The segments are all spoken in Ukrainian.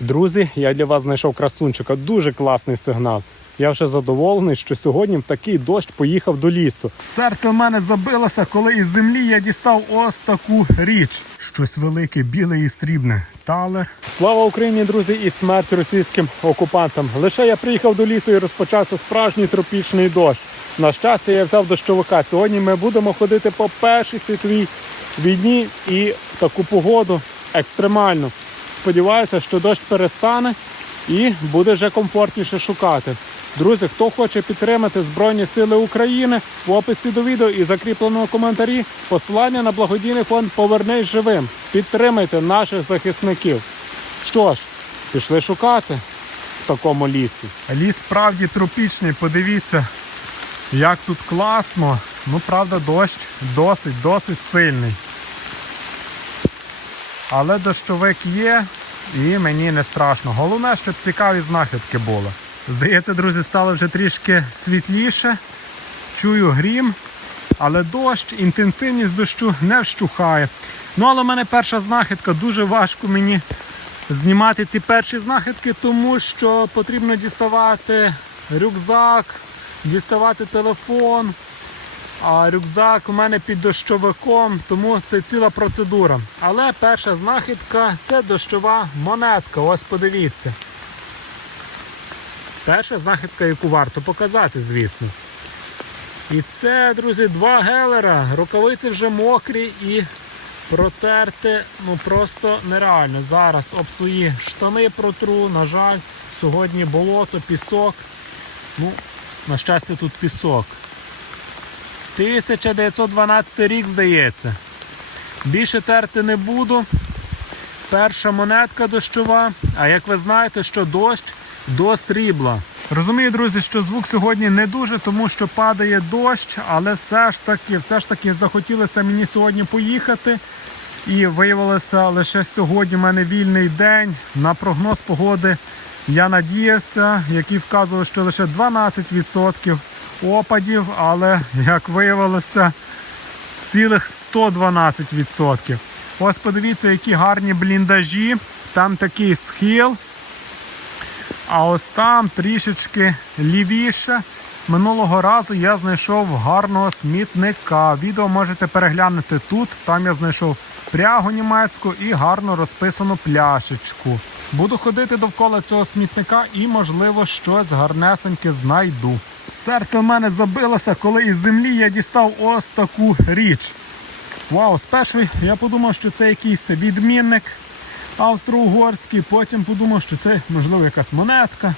Друзі, я для вас знайшов красунчика. Дуже класний сигнал. Я вже задоволений, що сьогодні в такий дощ поїхав до лісу. Серце в мене забилося, коли із землі я дістав ось таку річ. Щось велике, біле і срібне. Талер. Слава Україні, друзі, і смерть російським окупантам. Лише я приїхав до лісу і розпочався справжній тропічний дощ. На щастя, я взяв дощовика. Сьогодні ми будемо ходити по першій світовій війні і в таку погоду екстремальну. Сподіваюся, що дощ перестане і буде вже комфортніше шукати. Друзі, хто хоче підтримати Збройні Сили України в описі до відео і закріпленому коментарі посилання на благодійний фонд Повернись живим. Підтримайте наших захисників. Що ж, пішли шукати в такому лісі. Ліс справді тропічний, подивіться, як тут класно. Ну, правда, дощ досить, досить сильний. Але дощовик є і мені не страшно. Головне, щоб цікаві знахідки були. Здається, друзі, стало вже трішки світліше. Чую грім, але дощ, інтенсивність дощу не вщухає. Ну, але в мене перша знахідка. Дуже важко мені знімати ці перші знахідки, тому що потрібно діставати рюкзак, діставати телефон. А рюкзак у мене під дощовиком, тому це ціла процедура. Але перша знахідка це дощова монетка. Ось подивіться. Перша знахідка, яку варто показати, звісно. І це, друзі, два гелера. Рукавиці вже мокрі і протерти ну просто нереально. Зараз об свої штани протру, на жаль, сьогодні болото, пісок. Ну, на щастя, тут пісок. 1912 рік, здається. Більше терти не буду. Перша монетка дощова. А як ви знаєте, що дощ до срібла. Розумію, друзі, що звук сьогодні не дуже, тому що падає дощ, але все ж таки, все ж таки захотілося мені сьогодні поїхати. І виявилося лише сьогодні в мене вільний день. На прогноз погоди я надіявся, який вказував, що лише 12% опадів, але як виявилося, цілих 112%. Ось подивіться, які гарні бліндажі. Там такий схил. А ось там трішечки лівіше. Минулого разу я знайшов гарного смітника. Відео можете переглянути тут. Там я знайшов прягу німецьку і гарно розписану пляшечку. Буду ходити довкола цього смітника і, можливо, щось гарнесеньке знайду. Серце в мене забилося, коли із землі я дістав ось таку річ. Вау, спершу я подумав, що це якийсь відмінник австро-угорський, потім подумав, що це, можливо, якась монетка.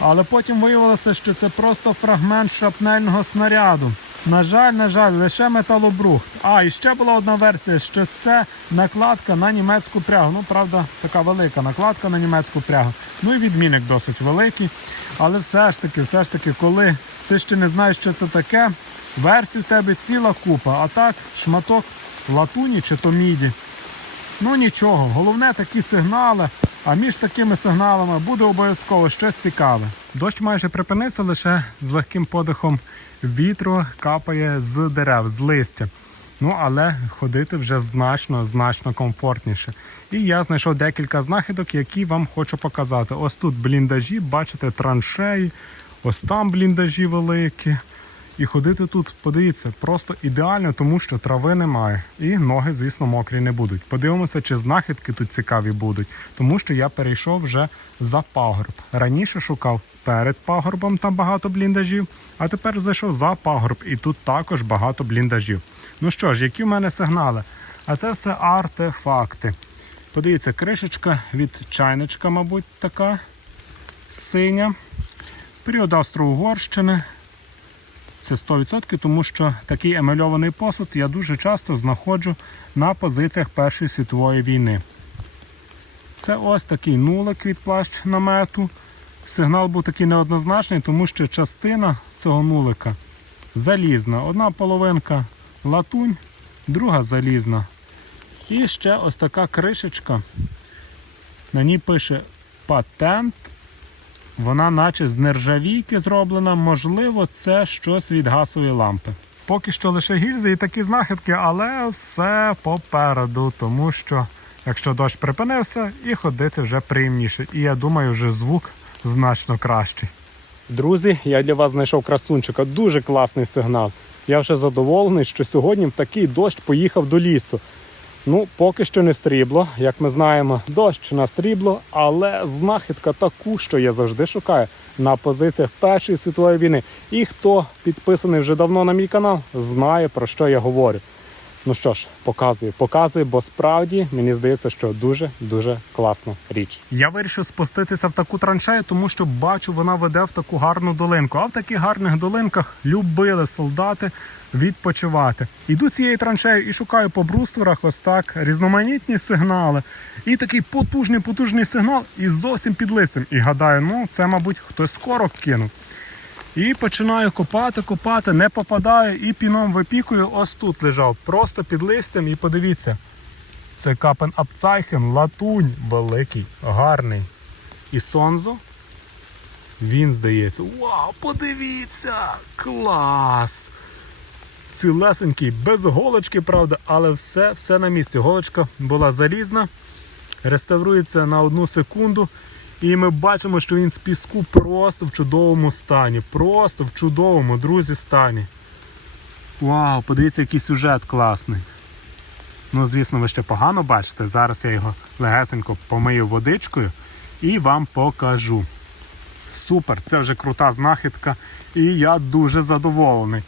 Але потім виявилося, що це просто фрагмент шрапнельного снаряду. На жаль, на жаль, лише металобрухт. А, і ще була одна версія, що це накладка на німецьку прягу. Ну, правда, така велика накладка на німецьку прягу. Ну і відмінник досить великий. Але все ж таки, все ж таки, коли ти ще не знаєш, що це таке, версій в тебе ціла купа. А так, шматок латуні чи то міді. Ну нічого, головне такі сигнали. А між такими сигналами буде обов'язково щось цікаве. Дощ майже припинився лише з легким подихом вітру капає з дерев, з листя. Ну, але ходити вже значно, значно комфортніше. І я знайшов декілька знахідок, які вам хочу показати. Ось тут бліндажі, бачите, траншеї, ось там бліндажі великі. І ходити тут, подивіться, просто ідеально, тому що трави немає. І ноги, звісно, мокрі не будуть. Подивимося, чи знахідки тут цікаві будуть, тому що я перейшов вже за пагорб. Раніше шукав перед пагорбом, там багато бліндажів, а тепер зайшов за пагорб, і тут також багато бліндажів. Ну що ж, які в мене сигнали? А це все артефакти. Подивіться, кришечка від чайничка, мабуть, така синя. Період Австро-Угорщини. Це 100%, тому що такий емальований посуд я дуже часто знаходжу на позиціях Першої світової війни. Це ось такий нулик від плащ намету. Сигнал був такий неоднозначний, тому що частина цього нулика залізна. Одна половинка латунь, друга залізна. І ще ось така кришечка. На ній пише патент вона наче з нержавійки зроблена, можливо, це щось від газової лампи. Поки що лише гільзи і такі знахідки, але все попереду, тому що якщо дощ припинився, і ходити вже приємніше. І я думаю, вже звук значно кращий. Друзі, я для вас знайшов красунчика. Дуже класний сигнал. Я вже задоволений, що сьогодні в такий дощ поїхав до лісу. Ну, поки що не стрібло. Як ми знаємо, дощ на стрібло, але знахідка таку, що я завжди шукаю на позиціях Першої світової війни. І хто підписаний вже давно на мій канал, знає про що я говорю. Ну що ж, показую, показую, бо справді мені здається, що дуже дуже класна річ. Я вирішив спуститися в таку траншею, тому що бачу, вона веде в таку гарну долинку. А в таких гарних долинках любили солдати відпочивати. Іду цією траншею і шукаю по брустверах ось так різноманітні сигнали. І такий потужний, потужний сигнал, і зовсім під листям. І гадаю, ну це, мабуть, хтось скоро кинув. І починаю копати, копати, не попадаю і піном випікую. Ось тут лежав, просто під листям. І подивіться, це капен Апцайхен, латунь великий, гарний. І сонзо. Він здається. Вау, подивіться! Клас! Цілесенький, без голочки, правда, але все, все на місці. Голочка була залізна, реставрується на одну секунду. І ми бачимо, що він з піску просто в чудовому стані. Просто в чудовому, друзі, стані. Вау, подивіться, який сюжет класний. Ну, звісно, ви ще погано бачите. Зараз я його легесенько помию водичкою і вам покажу. Супер, це вже крута знахідка, і я дуже задоволений.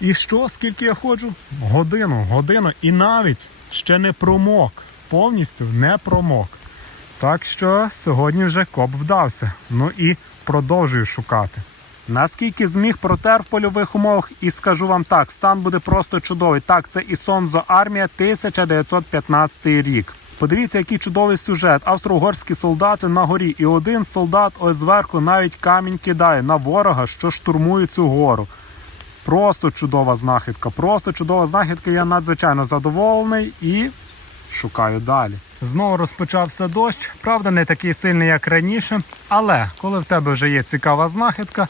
І що, скільки я ходжу? Годину, годину, і навіть ще не промок. Повністю не промок. Так що сьогодні вже коп вдався. Ну і продовжую шукати. Наскільки зміг протер в польових умовах, і скажу вам так, стан буде просто чудовий. Так, це і Сонзо армія 1915 рік. Подивіться, який чудовий сюжет. Австро-угорські солдати на горі. І один солдат ось зверху навіть камінь кидає на ворога, що штурмує цю гору. Просто чудова знахідка. Просто чудова знахідка. Я надзвичайно задоволений і шукаю далі. Знову розпочався дощ. Правда, не такий сильний, як раніше. Але коли в тебе вже є цікава знахідка,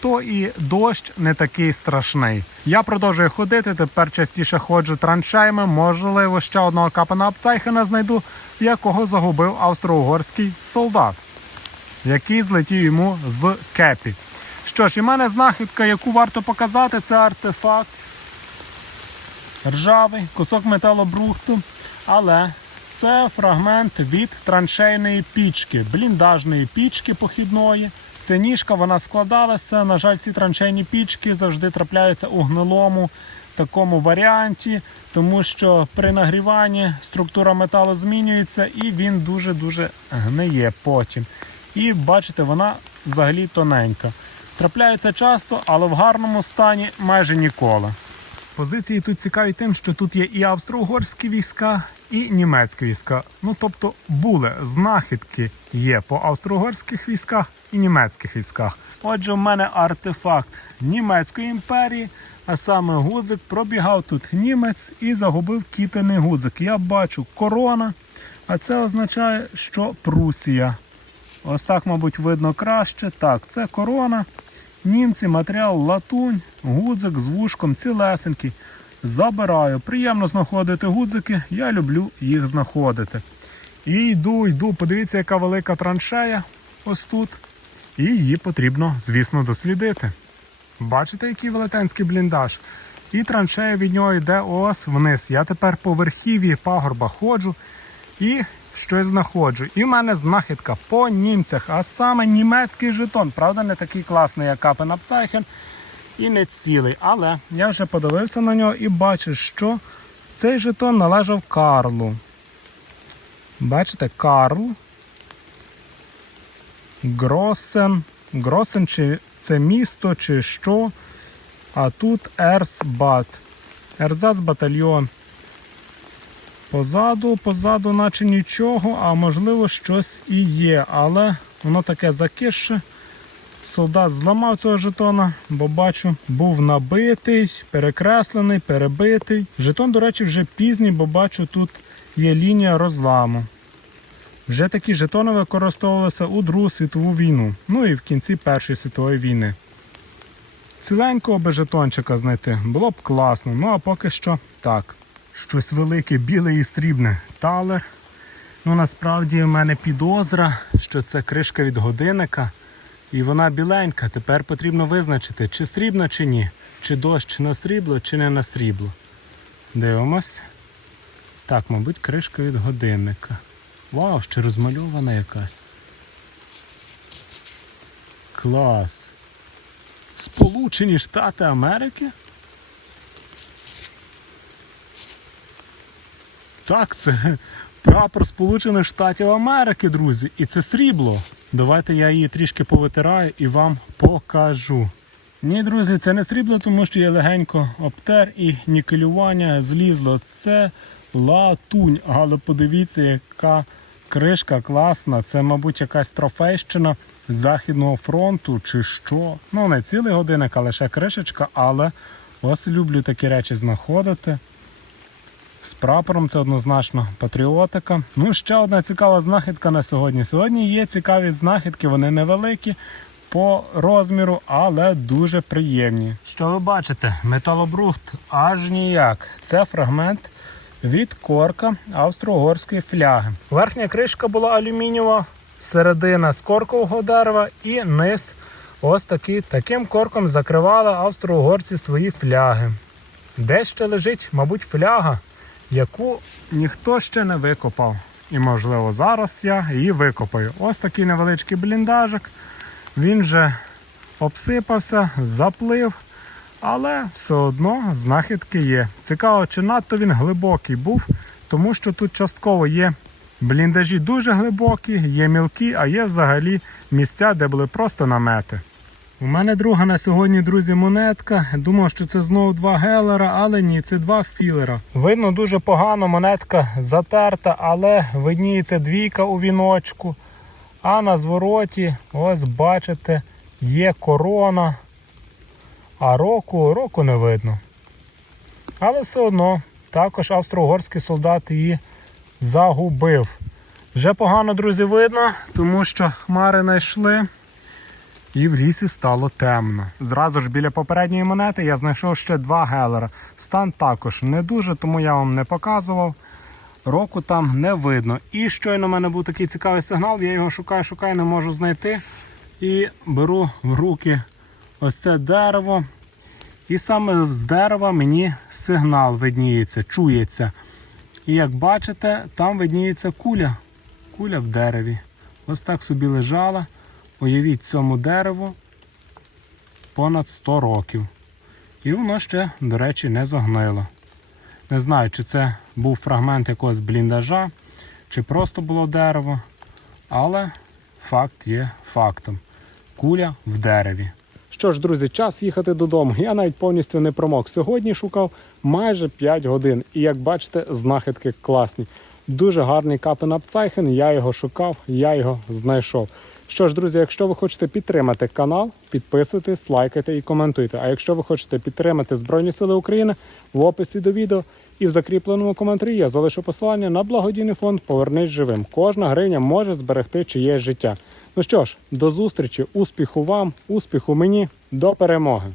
то і дощ не такий страшний. Я продовжую ходити. Тепер частіше ходжу траншеями. Можливо, ще одного капана Апцайхена знайду, якого загубив австро-угорський солдат, який злетів йому з кепі. Що ж, і в мене знахідка, яку варто показати, це артефакт ржавий, кусок металобрухту, але це фрагмент від траншейної пічки, бліндажної пічки похідної. Це ніжка, вона складалася. На жаль, ці траншейні пічки завжди трапляються у гнилому такому варіанті, тому що при нагріванні структура металу змінюється і він дуже-дуже гниє потім. І бачите, вона взагалі тоненька. Трапляється часто, але в гарному стані майже ніколи. Позиції тут цікаві тим, що тут є і австро-угорські війська, і німецькі війська. Ну тобто були знахідки є по австро-угорських військах і німецьких військах. Отже, в мене артефакт німецької імперії, а саме гудзик пробігав тут німець і загубив кітельний гудзик. Я бачу корона, а це означає, що Прусія. Ось так, мабуть, видно краще. Так, це корона. Німці, матеріал латунь, гудзик з вушком цілесенький. Забираю. Приємно знаходити гудзики, я люблю їх знаходити. І йду, йду, подивіться, яка велика траншея ось тут. І її потрібно, звісно, дослідити. Бачите, який велетенський бліндаж? І траншея від нього йде ось вниз. Я тепер по верхів'ї пагорба ходжу і щось знаходжу. І в мене знахідка по німцях, а саме німецький жетон. Правда, не такий класний, як Капен Апцайхен, і не цілий. Але я вже подивився на нього і бачу, що цей жетон належав Карлу. Бачите, Карл. Гросен. Гросен, чи це місто, чи що. А тут Ерсбат. Ерзац батальйон. Позаду, позаду, наче нічого, а можливо щось і є, але воно таке закисше. Солдат зламав цього жетона, бо бачу, був набитий, перекреслений, перебитий. Жетон, до речі, вже пізній, бо бачу, тут є лінія розламу. Вже такі жетони використовувалися у Другу світову війну, ну і в кінці Першої світової війни. Ціленького би жетончика знайти було б класно, ну а поки що так. Щось велике, біле і срібне. Талер Ну, насправді в мене підозра, що це кришка від годинника, і вона біленька. Тепер потрібно визначити, чи срібна, чи ні. Чи дощ на срібло, чи не на срібло. Дивимось. Так, мабуть, кришка від годинника. Вау, ще розмальована якась. Клас. Сполучені Штати Америки? Так, це прапор Сполучених Штатів Америки, друзі. І це срібло. Давайте я її трішки повитираю і вам покажу. Ні, друзі, це не срібло, тому що я легенько обтер і нікелювання злізло. Це латунь. Але подивіться, яка кришка класна. Це, мабуть, якась трофейщина з Західного фронту чи що. Ну, не цілий годинник, а лише кришечка, але ось люблю такі речі знаходити. З прапором це однозначно патріотика. Ну, ще одна цікава знахідка на сьогодні. Сьогодні є цікаві знахідки, вони невеликі по розміру, але дуже приємні. Що ви бачите? Металобрухт аж ніяк. Це фрагмент від корка австро-угорської фляги. Верхня кришка була алюмінієва, середина з коркового дерева і низ ось такий, таким корком закривали австро-угорці свої фляги. Де ще лежить, мабуть, фляга, яку ніхто ще не викопав. І, можливо, зараз я її викопаю. Ось такий невеличкий бліндажик. Він же обсипався, заплив, але все одно знахідки є. Цікаво, чи надто він глибокий був, тому що тут частково є бліндажі дуже глибокі, є мілкі, а є взагалі місця, де були просто намети. У мене друга на сьогодні, друзі, монетка. Думав, що це знову два гелера, але ні, це два філера. Видно дуже погано, монетка затерта, але видніється двійка у віночку. А на звороті, ось бачите, є корона. А року, року не видно. Але все одно, також австро-угорський солдат її загубив. Вже погано, друзі, видно, тому що хмари знайшли. І в лісі стало темно. Зразу ж біля попередньої монети я знайшов ще два гелера. Стан також не дуже, тому я вам не показував. Року там не видно. І щойно в мене був такий цікавий сигнал, я його шукаю, шукаю, не можу знайти. І беру в руки ось це дерево. І саме з дерева мені сигнал видніється, чується. І як бачите, там видніється куля. Куля в дереві. Ось так собі лежала. Уявіть цьому дереву понад 100 років. І воно ще, до речі, не загнило. Не знаю, чи це був фрагмент якогось бліндажа, чи просто було дерево. Але факт є фактом. Куля в дереві. Що ж, друзі, час їхати додому. Я навіть повністю не промок. Сьогодні шукав майже 5 годин. І як бачите, знахідки класні. Дуже гарний капен апцайхен. Я його шукав, я його знайшов. Що ж, друзі, якщо ви хочете підтримати канал, підписуйтесь, лайкайте і коментуйте. А якщо ви хочете підтримати Збройні Сили України, в описі до відео і в закріпленому коментарі я залишу посилання на благодійний фонд Повернись живим. Кожна гривня може зберегти чиєсь життя. Ну що ж, до зустрічі, успіху вам, успіху мені, до перемоги!